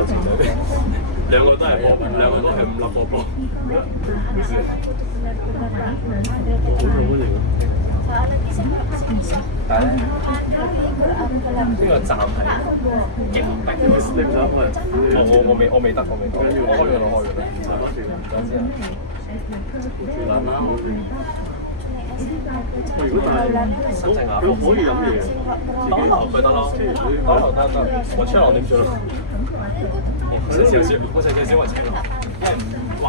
校前嗰啲，兩個都係波，兩個都係5粒個波。冇事。好受歡迎啊！但係咧，呢個站係勁逼。你唔想去？我未得，我開咗啦。等先啊。住南啦，好遠。如果但係深圳牙，佢可以飲嘢，自己佢得咯，得。我車樓點算啊？我食少少我車樓，因為唔慣。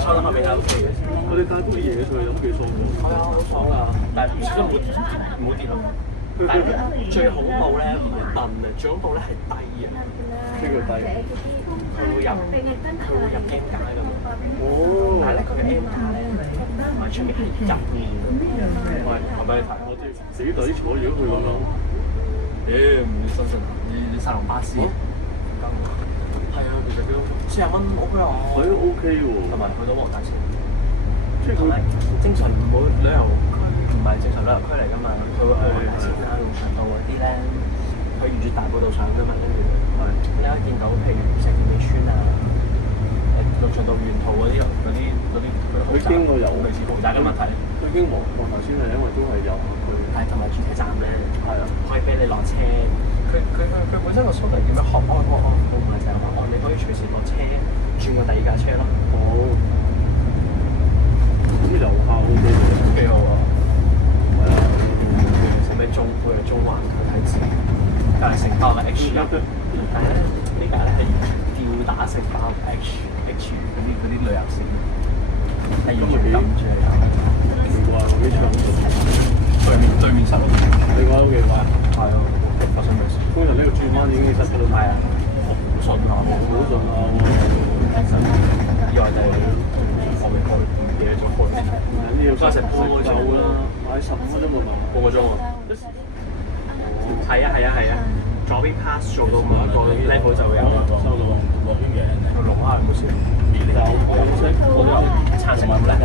坐喺後面係 OK 嘅。我哋帶杯嘢上去飲幾爽㗎？係啊，好爽㗎，但係唔小心唔好跌落。但係最恐怖咧唔係笨啊，最恐怖咧係低啊。咩叫低？佢會入 M 架㗎嘛。哦。但係咧佢嘅 M 架咧唔係出面係入面。喂，我俾你睇，我知死隊坐如果佢咁樣，唔信你沙龍巴士。係啊，其實都40蚊 OK 啊。係都 OK 喎。同埋去到黃大仙。即係佢正常唔會旅遊區，唔係正常旅遊區嚟㗎嘛。佢會去黃大仙啊、龍翔道嗰啲咧，佢沿住大埔道上㗎嘛，跟住你可以見到譬如石硤尾村啊、龍翔道沿途嗰啲佢經過有類似豪宅嘅問題。佢經黃大仙係因為都係有佢係同埋主車站咧，係啊，可以俾你落車。佢本身個蘇黎點樣學安唔係就係話你可以隨時落車轉過第二架車咯。哦。啲樓下 OK 嘅，幾好啊！係啊，食咩中環睇字，隔離成包嘅 H 入，但係咧呢架咧係吊打式包 H 嗰啲旅遊線，係完全撳住嚟㗎。奇怪喎，啲長對面塞咯，你覺得好奇怪？係啊，發生咩事？通常呢個轉彎已經塞咗啦。係啊，好順啊，好順啊！以為就係我未開，唔記得咗開。呢要加成半個鐘啦，買15分鐘冇辦法。半個鐘喎。係啊，左邊 pass 做到某一個 level 就會有收到落邊嘅。佢龍蝦有冇事？有，我都有餐食冇咧，少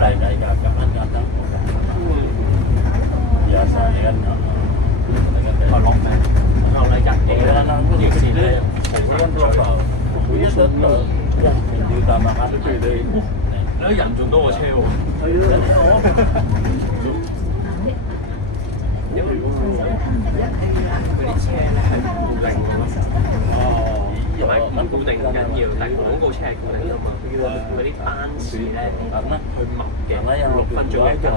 嚟計㗎，夾蚊夾得。落名，後嚟人哋咧，呢件事咧，好順啊！你人仲多過車喎。係啊。因為佢啲車咧係固定㗎嘛。哦。唔係唔固定唔緊要，但係廣告車係固定㗎嘛。嗰啲班次咧去密嘅，6分鐘一架，係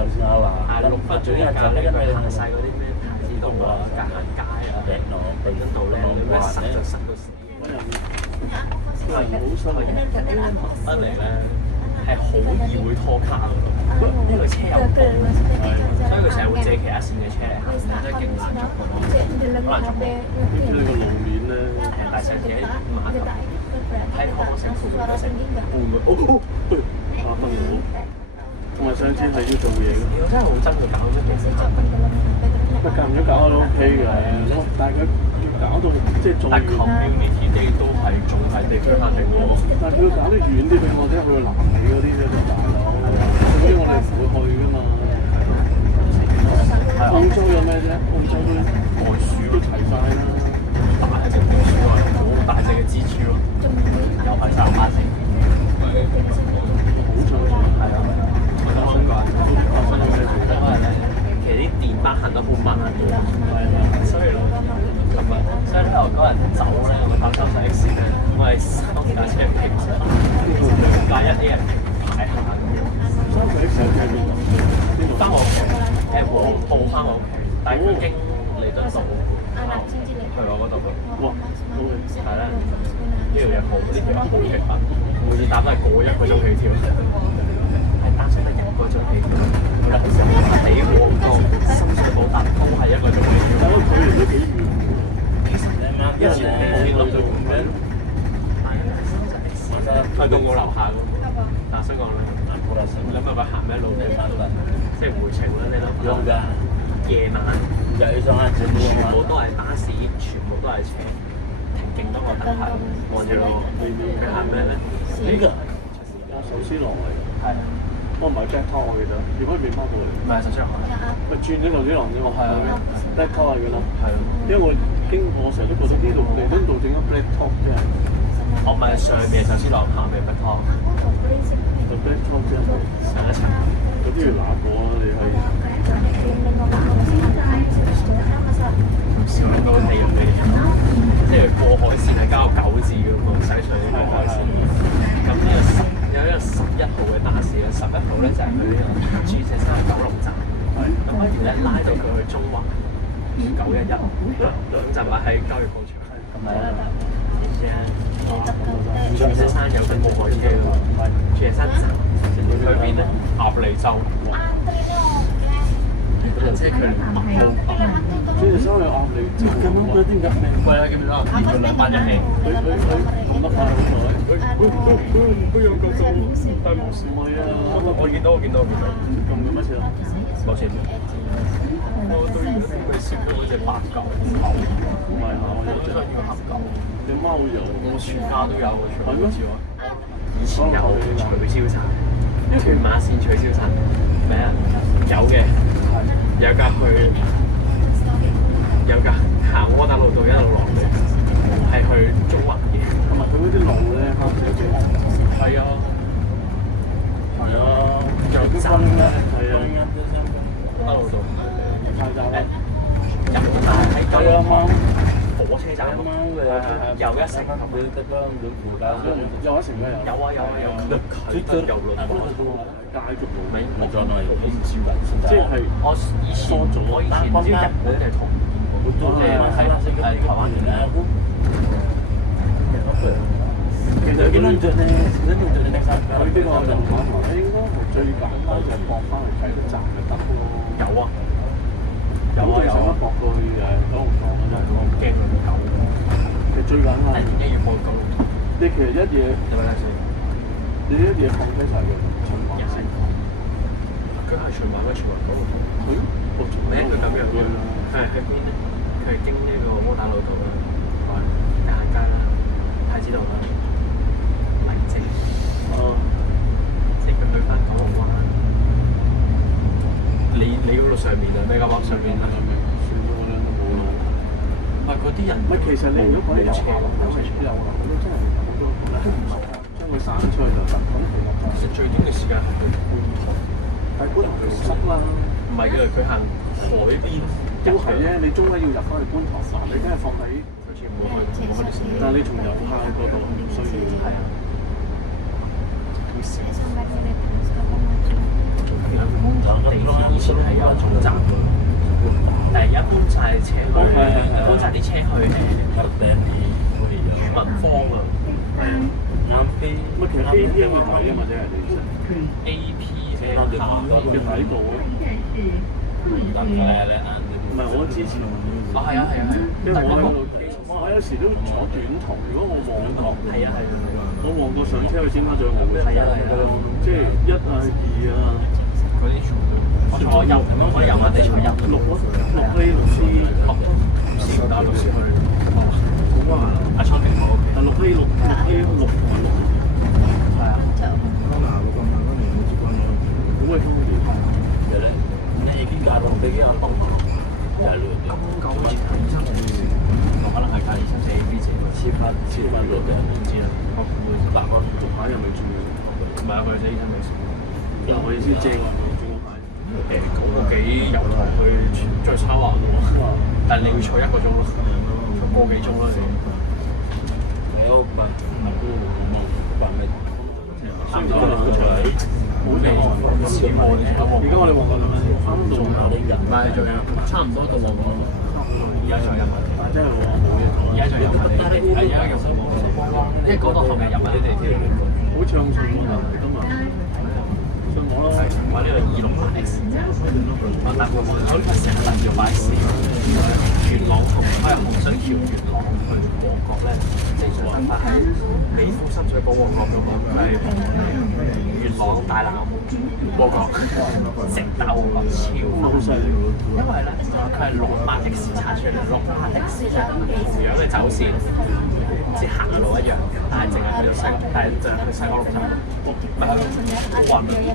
6分鐘一架咧，佢行曬嗰啲咩牌子道啊、界限街啊、地根道咧，你咩塞就塞到死。係好犀利，翻嚟咧係好易會拖卡㗎，因為車又多，所以佢成日會借其他線嘅車嚟行，真係勁難捉㗎，好難捉。呢個路面咧，但係上次喺碼頭喺康城附近成半個，對，8分鐘。同埋上次係要做嘢㗎。我真係好憎佢搞咗幾時真。佢間唔中搞都 OK 嘅，但係佢搞到即係仲遠。但 community day 都係仲係地區限定喎。但係佢搞得遠啲俾我哋去到南美嗰啲咧，就大佬。總之我哋唔會去㗎嘛。澳洲有咩啫？澳洲啲袋鼠都齊晒啦。大隻袋鼠啊，好大隻嘅蜘蛛咯，又係3巴士。好重係啊！我都諗過，其實啲電巴行得好慢嘅，所以咧我嗰日走咧，我搭3X 咧，我係3架車平上，加1啲人排行咁樣。3X 喺邊度？翻我屋企，報翻我屋企，但係佢經彌敦道，去我嗰度嘅。哇！係啦，呢條嘢好，呢條好極品，每次搭都係過1個鐘起跳。係單程得1個鐘起跳，我覺得好少。比我個深水埗搭都係1個鐘起跳。但係距離都幾遠。其實一時你落到咁樣，去到我樓下嗰個，嗱香港咧，你諗下佢行咩路咧？即係回程咧，你諗下。夜晚全部都係巴士，全部都係車，停勁多個燈牌，望住咯。佢行咩咧？呢個壽司郎嚟，係。我唔係 Jack Talk 其實，如果麵包鋪嚟。唔係壽司郎，佢轉咗壽司郎啫嘛。係啊。Black Talk 嚟㗎啦。係啊。因為我經過成日都覺得呢度彌敦道整緊 Black Talk top 即係。我唔係上面壽司郎，下面 Black Top。個 Black Top 即係上一層。嗰啲要拿貨啊！你係。少咗個地域俾你，即係過海線係交9字嘅喎，西隧過海線。咁呢個有一個11號嘅巴士咧，11號咧就係佢注射山九龍站。咁跟住咧拉到佢去中環911，兩站咪喺交易廣場。咁咪注射山有個過海車嘅喎，注射山站去邊咧？鴨脷洲。即係佢即係收你鴨脷洲咁樣，佢點解名貴啊？記唔記得？佢200一起。佢咁得快好耐。佢有夠數，但係冇事啊！我見到。咁嘅乜事啊？冇錢。我對佢燒咗嗰隻白狗，唔係啊！我有隻要黑狗，隻貓有，我全家都有。係咩？以前有取消餐，屯馬線取消餐，咩啊？有嘅。有架行窩打老道一路落嚟，係去中環嘅。同埋佢嗰啲路咧，啱少少。係啊，係啊，仲有啲分咧，係啊，打老道。太窄啦！入但係喺九龍塘火車站又一城，又一城咩？有啊，佢遊輪街足路，咪我再嚟我唔知㗎，即係我以前唔知日本定係同係台灣嘅咧。其實幾多隻咧？佢呢個人話應該最簡單就係駁翻嚟啟德站就得咯。有啊，咁最使乜駁到去九龍塘嗰陣？我唔驚佢唔夠。其實最簡單。一要過九龍塘。你其實一嘢，你一嘢放低晒佢，循環式。佢係循環咩？循環九龍塘。咩？佢咁樣嘅。佢係喺邊咧？佢係經呢個窩打老道啦，大行街啦，太子道啦，麗晶。即係佢去翻九龍灣。你嗰度上面啊？咩架上面啊？算咗嗰兩都冇咯。唔係嗰啲人。唔係，其實你如果講啲遊客，遊客好多真係好多將佢散出去就得。咁其實最短嘅時間係去觀塘，但係觀塘就塞啦。唔係嘅，佢行海邊。都係啫，你終歸要入翻去觀塘嗱，你梗係放喺。好似冇去啲。但係你從遊客嗰度唔需要。係啊。以前係有一種站，但係而家搬曬車去，搬曬啲車去文芳啊。啱 A，乜其實 AP 會睇啊嘛，即係你其實 AP 即係要睇到啊。唔係我之前。係啊，因為我有時都坐短途，如果我旺角，我旺角上車去尖沙咀，我會睇即係1啊2啊。嗰啲我坐遊下地坐遊6 A 6 C， 6C 打6C去。好啊！阿昌明好。但6 A 6 A 6係啊。好鬼方便。咁久好似係可能係隔離親戚 B 姐黐翻咗嘅，唔知啦。但係我續牌又未轉嘅。唔係啊，佢哋醫生未算。但係我意思正話轉咗牌。9個幾由頭去再抄環喎，但係你要坐1個鐘咯，坐個幾鐘咯你。差唔多啦，而家我哋旺角係咪翻到唔係仲有差唔多到旺角咯。而家再入埋，真係旺冇嘢。而家再入埋地鐵，而家入到因為嗰個後面入埋啲地鐵，好暢順喎，今日。信我啦。我呢個268X，我搭過我呢個成日搭要擺4，元朗同洪水橋元朗去旺角咧，即係上翻係美孚深水埗旺角咁樣，佢係元朗大欖旺角成兜超好犀利喎！因為咧佢係68X查出嚟，68X同樣嘅走線，即係行嘅路一樣，但係淨係去到西，但係淨係去西九龍站，唔係去奧運啊，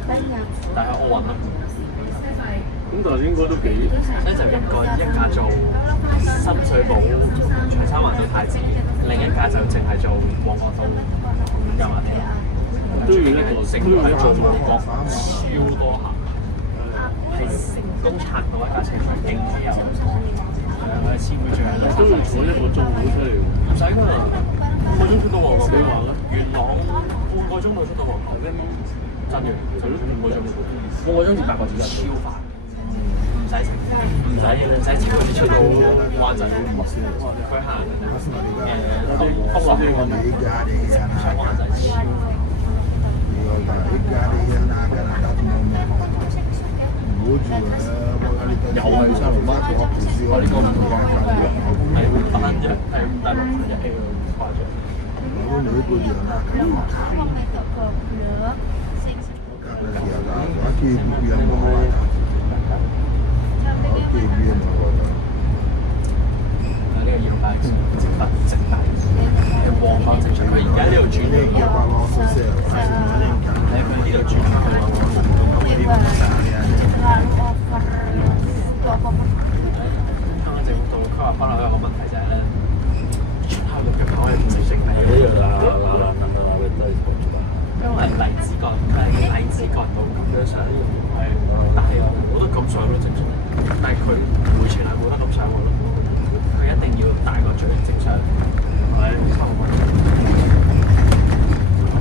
但係奧運啊。咁但係應該都幾，所以就應該一架做深水埗、長沙灣到太子。另一家就淨係做旺角道油麻地，都要一個成個係做旺角超多客，係成功拆到一架車出嚟，勁之有。係啊，佢係師妹最近都要坐1個鐘好出嚟喎。唔使㗎，5個鐘出到旺角。幾話咧？元朗半個鐘就出到旺角，真嘅，係咯，5個鐘，半個鐘至8個字超快，唔使超過出到灣仔，佢行北落上灣仔超。又係3六蚊，我呢個唔同係單日係大陸日 A 咯，誇張。呢個要快直大，係旺角直出。佢而家呢度轉嚟，喺佢呢度轉香港政府到規劃翻落一個問題就係咧，出口嘅腳可以唔直升嘅。因為荔枝角道咁樣上，但係我覺得咁上都正常。但係佢回程係冇得咁上喎，佢一定要大個嘴正常。係收蚊。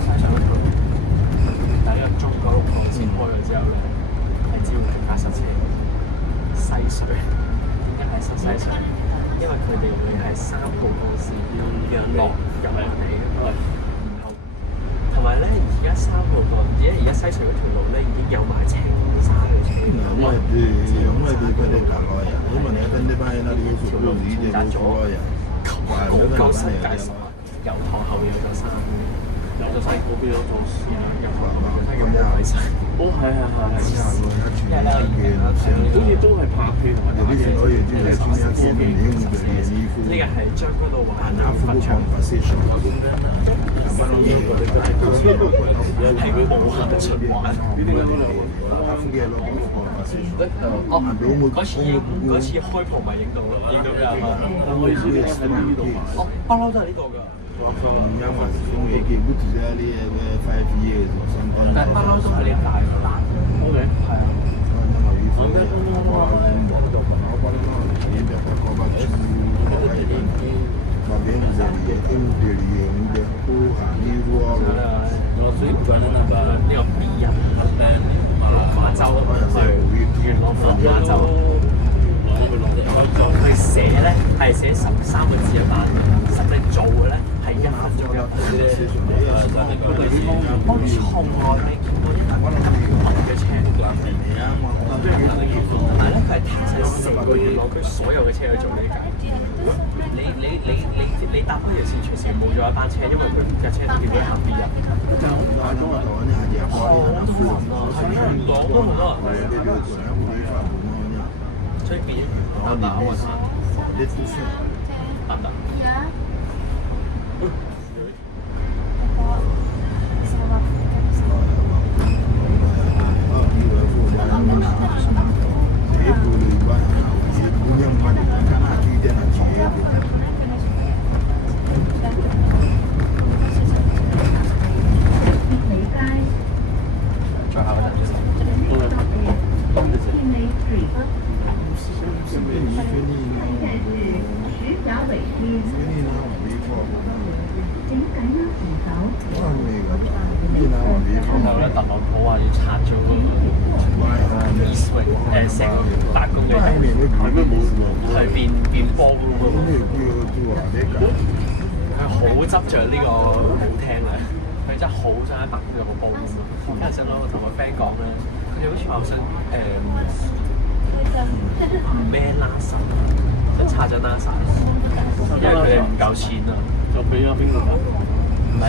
西上嗰度，第一個中九龍幹線開咗之後咧，係只會更加塞車。西隧點解係塞西隧？因為佢哋會係3號幹線嘅落入嚟嘅。同埋咧，而家3號幹，而家西隧嗰條路咧已經有埋青沙嘅車輛。好夠新界10，油塘後面有座山，有座西嗰邊有座油塘後面有座西山。哦，係。因為咧，好似都係拍戲同埋打戲。呢個係將軍澳環南墳場。係無限循環。嗰次開鋪咪影到咯，影到㗎嘛。我意思係喺呢度。不嬲都係呢個㗎。但係不嬲都係呢一帶㗎。OK。係啊。呢個 B 人馬洲去元朗馬洲，佢寫咧係寫13個字一版，實際做嘅咧係1分鐘一版。我從來未見過一架咁嘅車，但係咧佢係攤曬成個元朗區所有嘅車去做呢架。你搭嗰條線隨時冇咗一班車，因為佢架車都變咗行 B 人。講都好多人所以變打我得特朗普話要拆咗嗰個 East Wing 成個8公里，係咩冇？係變波㗎喎！佢好執着呢個舞廳啊！佢真係好想喺白宮有個波。有陣我同個 friend 講咧，佢哋好似話想咩 NASA， 想拆咗 NASA， 因為佢哋唔夠錢啊，就俾咗邊個？唔係，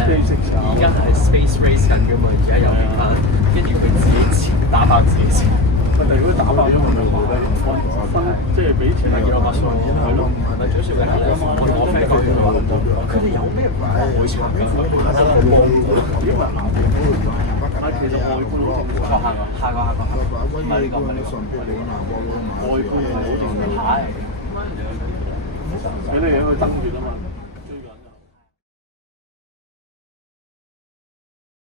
而家係 space race 緊㗎嘛，而家又變翻，跟住佢自己錢打爆自己錢。但係如果打爆咗，咪冇得即係俾錢係幾多筆數？係咯，咪主要係咧，我 friend 講嘅話，佢哋有咩唔會拆㗎？但其實外觀好正常。下個，唔係呢個，外觀好正常。係。俾你有一個登月啊嘛。